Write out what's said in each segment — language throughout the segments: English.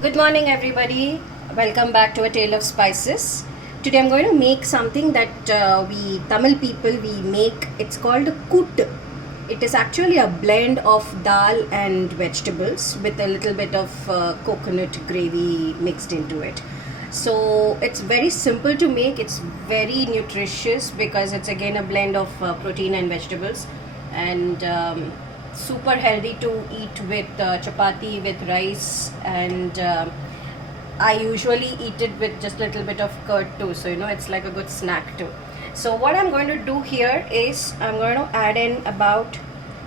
Good morning, everybody. Welcome back to A Tale of Spices. Today I'm going to make something that we Tamil people we make. It's called Koottu. It is actually a blend of dal and vegetables with a little bit of coconut gravy mixed into it. So it's very simple to make. It's very nutritious because it's again a blend of protein and vegetables, and super healthy to eat with chapati, with rice, and I usually eat it with just a little bit of curd too, so it's like a good snack too. So what I'm going to do here is I'm going to add in about,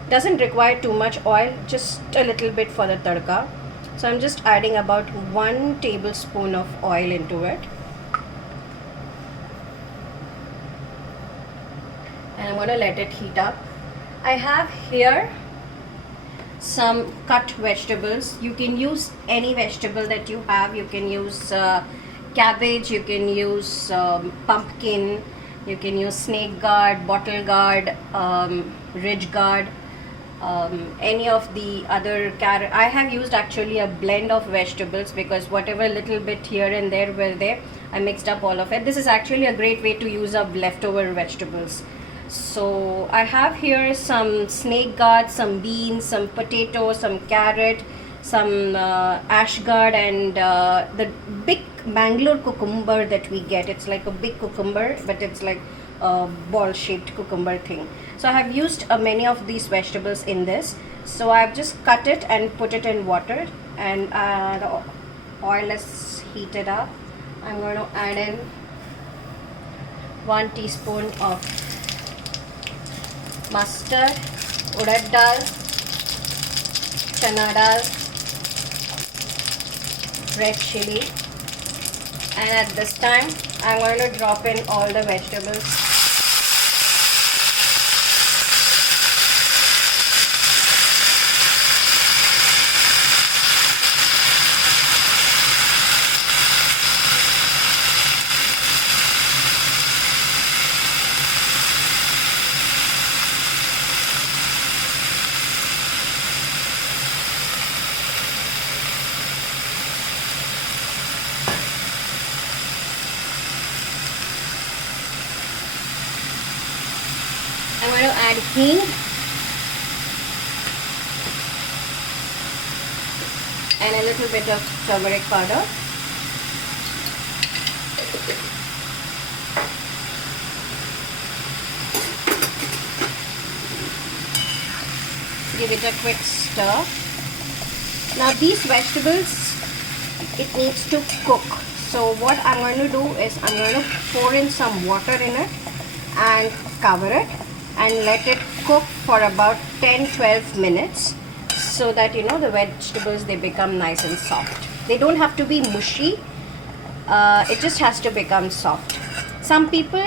doesn't require too much oil, just a little bit for the tadka. So I'm just adding about 1 tablespoon of oil into it, and I'm going to let it heat up. I have here some cut vegetables. You can use any vegetable that you have. You can use cabbage, you can use pumpkin, you can use snake gourd, bottle gourd, ridge gourd, any of the other carrot. I have used actually a blend of vegetables because whatever little bit here and there were there, I mixed up all of it. This is actually a great way to use up leftover vegetables. So I have here some snake gourd, some beans, some potato, some carrot, some ash gourd, and the big Bangalore cucumber that we get. It's like a big cucumber, but it's like a ball shaped cucumber thing. So I have used many of these vegetables in this. So I've just cut it and put it in water, and the oil is heated up. I'm going to add in 1 teaspoon of mustard, urad dal, chana dal, red chili, and at this time I'm going to drop in all the vegetables. I'm going to add ghee and a little bit of turmeric powder. Give it a quick stir. Now these vegetables, it needs to cook. So what I'm going to do is I'm going to pour in some water in it and cover it and let it cook for about 10-12 minutes, so that the vegetables, they become nice and soft. They don't have to be mushy, it just has to become soft. Some people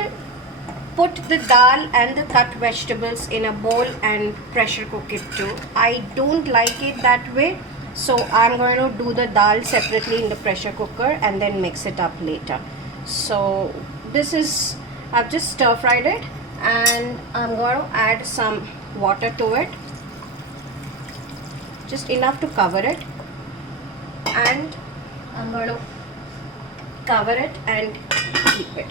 put the dal and the cut vegetables in a bowl and pressure cook it too. I don't like it that way, so I'm going to do the dal separately in the pressure cooker and then mix it up later. So this is, I've just stir fried it, and I'm going to add some water to it, just enough to cover it, and I'm going to cover it and keep it.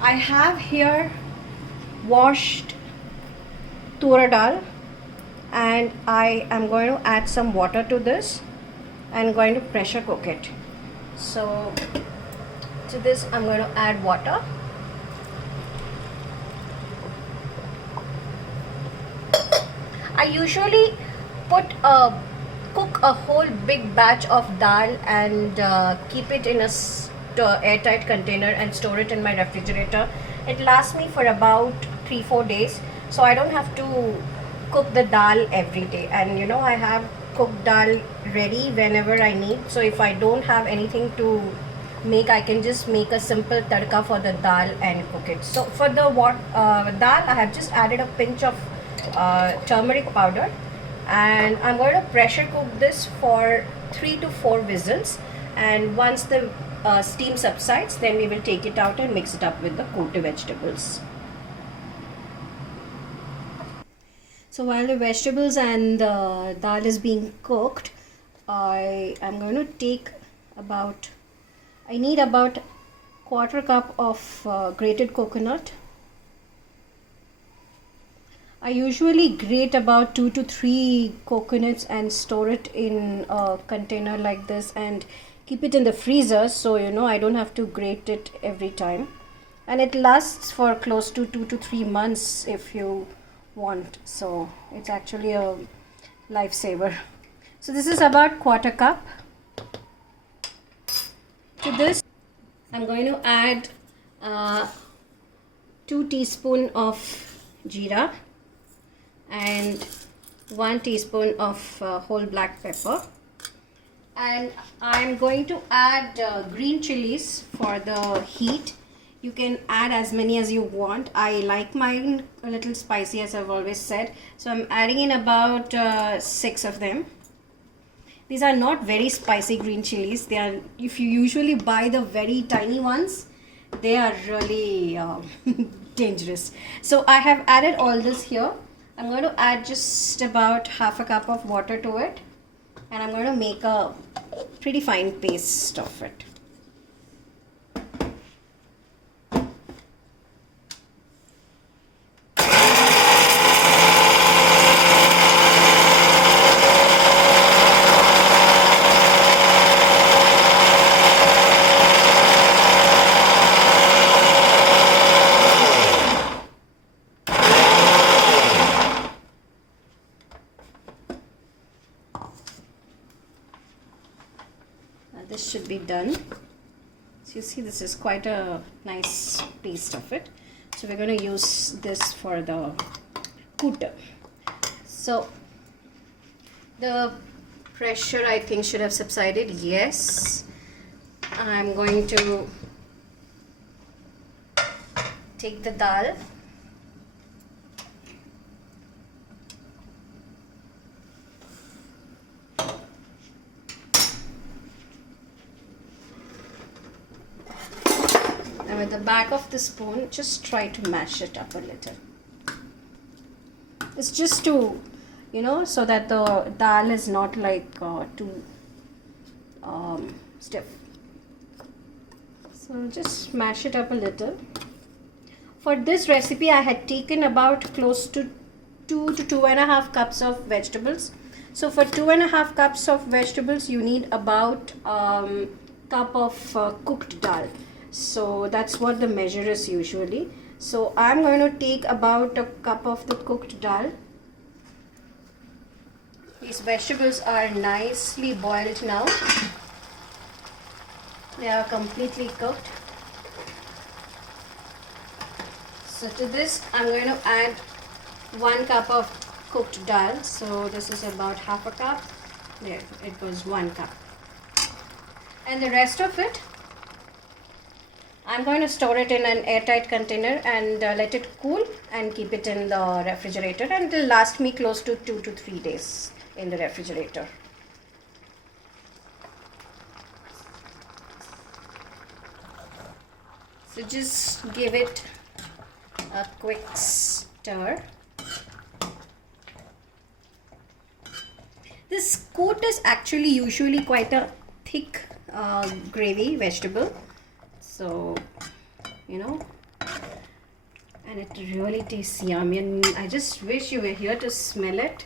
I have here washed tura dal, and I am going to add some water to this and going to pressure cook it. So to this I'm going to add water. I usually cook a whole big batch of dal and keep it in a airtight container and store it in my refrigerator. It lasts me for about 3-4 days, so I don't have to cook the dal every day. And I have cooked dal ready whenever I need. So if I don't have anything to make, I can just make a simple tadka for the dal and cook it. So for the dal, I have just added a pinch of turmeric powder, and I'm going to pressure cook this for 3 to 4 whistles, and once the steam subsides, then we will take it out and mix it up with the koottu vegetables. So while the vegetables and the dal is being cooked, I am going to take about, I need about quarter cup of grated coconut. I usually grate about 2 to 3 coconuts and store it in a container like this and keep it in the freezer, so I don't have to grate it every time, and it lasts for close to 2 to 3 months if you want, so it's actually a lifesaver. So this is about quarter cup. To this I'm going to add 2 teaspoons of jeera and 1 teaspoon of whole black pepper, and I'm going to add green chilies for the heat. You can add as many as you want. I like mine a little spicy, as I've always said, so I'm adding in about 6 of them. These are not very spicy green chilies. They are, if you usually buy the very tiny ones, they are really dangerous. So I have added all this here. I'm going to add just about half a cup of water to it, and I'm going to make a pretty fine paste of it. This should be done. So you see, this is quite a nice paste of it. So we're going to use this for the Koottu. So the pressure, I think, should have subsided. Yes. I'm going to take the dal. And with the back of the spoon, just try to mash it up a little. It's just to, so that the dal is not like too stiff. So just mash it up a little. For this recipe, I had taken about close to 2 to 2.5 cups of vegetables. So for 2.5 cups of vegetables, you need about cup of cooked dal. So that's what the measure is usually. So I'm going to take about a cup of the cooked dal. These vegetables are nicely boiled now. They are completely cooked. So to this I'm going to add 1 cup of cooked dal. So this is about half a cup. There, it was 1 cup. And the rest of it, I'm going to store it in an airtight container and let it cool and keep it in the refrigerator, and it will last me close to 2 to 3 days in the refrigerator. So just give it a quick stir. This Koottu is actually usually quite a thick gravy vegetable. So, and it really tastes yummy, and I just wish you were here to smell it.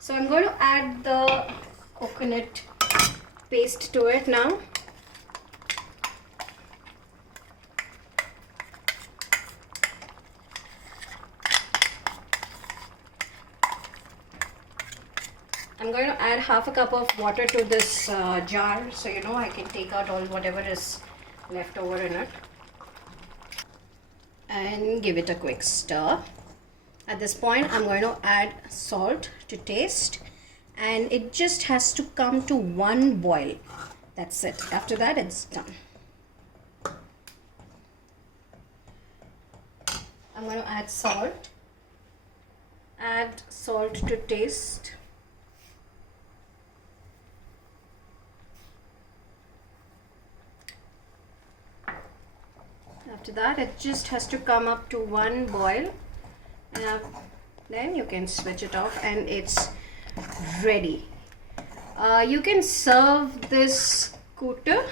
So I'm going to add the coconut paste to it now. I'm going to add half a cup of water to this jar, so I can take out all whatever is left over in it, and give it a quick stir. At this point I'm going to add salt to taste, and it just has to come to 1 boil. That's it. After that it's done. I'm going to add salt to taste. After that it just has to come up to 1 boil, and then you can switch it off and it's ready. You can serve this koottu,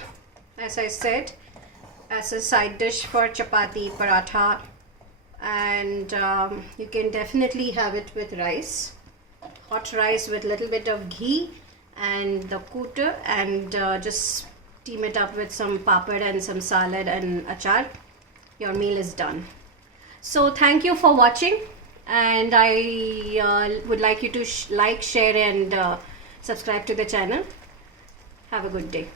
as I said, as a side dish for chapati, paratha, and you can definitely have it with rice, hot rice with little bit of ghee and the koottu, and just steam it up with some papad and some salad and achar. Your meal is done. So thank you for watching, and I would like you to like, share and subscribe to the channel. Have a good day.